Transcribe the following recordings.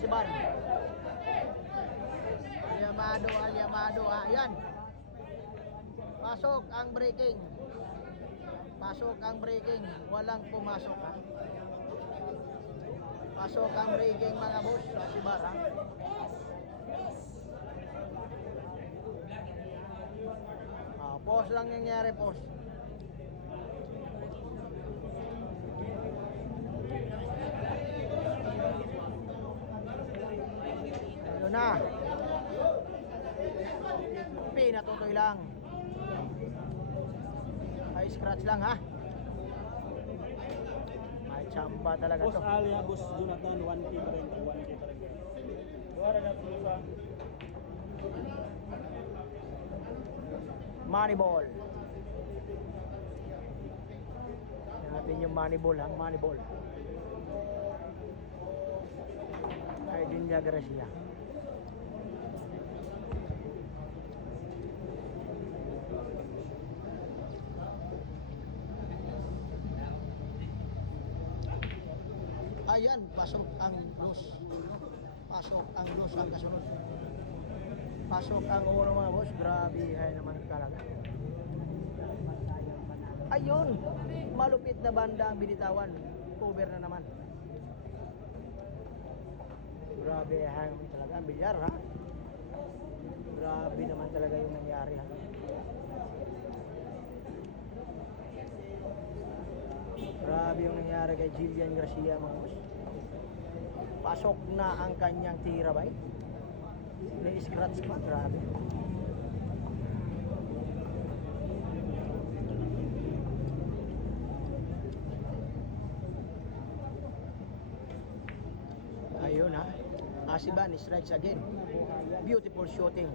Sibar. Alyamado. Ayan. Pasok ang breaking. Walang pumasok. Pasok ang breaking mga boss. Sibar ha. Pause lang nangyari, pause. Ayun na. Pinatutoy lang. Ay scratch lang ha. Ay chamba talaga to. Boss Ali, Boss Jonathan, 1K pa rin. Buwara na po sa Moneyball. Yan natin yung Moneyball ha. Moneyball. Ay Dinya Gracia. Ayan, pasok ang loss. Ang kasunod. Pasok ang unang mga boss. Grabe, ay naman talaga. Ayun, malupit na banda ang binitawan. Cover na naman. Grabe, ay naman talaga. Ang bilyar ha. Grabe naman talaga yung nangyari ha. Grabe yung nangyari kay Jillian Gracia mga boss. Pasok na ang kanyang tira ba? Na-scratch pa, grabe. Ayun ha. Asiban strikes again. Beautiful shooting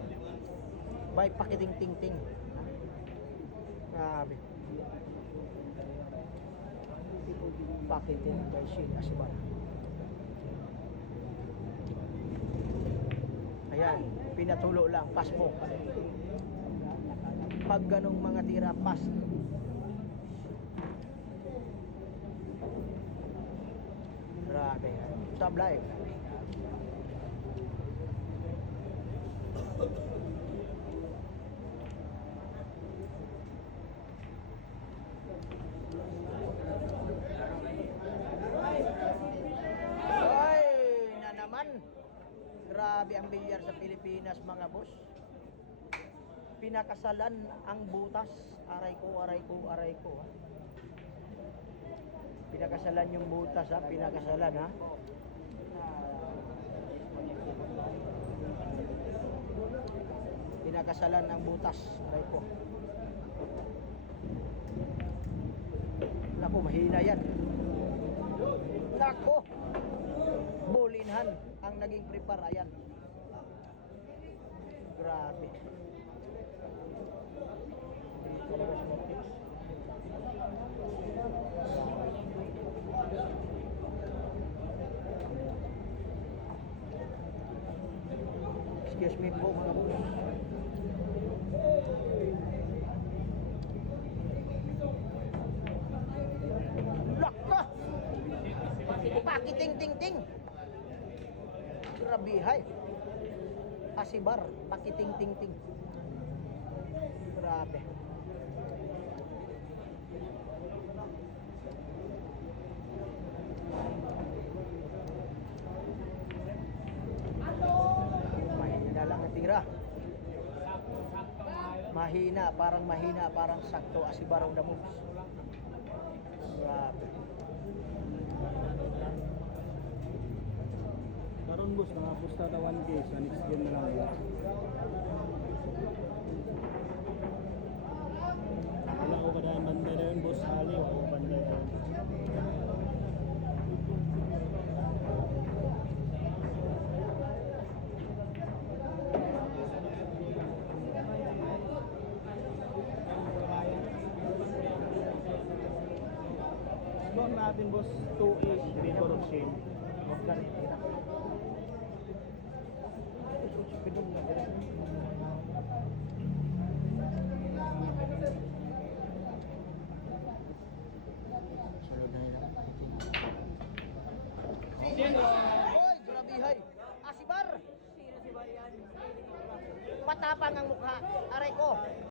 by Pakiting Ting Ting. Grabe. Pakiting by Shin Asiban. Ayan, pinatulo lang, pass mo. Pag ganong mga tira, pass. Grabe, sablay. Ay, na naman. Grabe ang bilyar sa Pilipinas mga boss. Pinakasalan ang butas. Aray ko ha. Pinakasalan yung butas ha. Pinakasalan ha. Pinakasalan ang butas. Aray ko. Naku, mahina yan. Naku. Bulinhan ang naging prepare. Ayan. Grabe. Dito talaga sa Matrix. Excuse me po mga boss. Laka! Pakiting ting ting. Grabihay. Asibar, Pakiting ting ting. Grabe. Mahina lang ang tira. Mahina, parang sakto. Asibar on the moves. Grabe. karon boss, nakapusta na 1K sa next game na lang yun. Wala ko kada banda na yun boss Ali, wala ko banda na yun. Score natin boss 2-8 River of Shane. Sunod na nila. Oy, grabe hay. matapang ang mukha. Aray ko.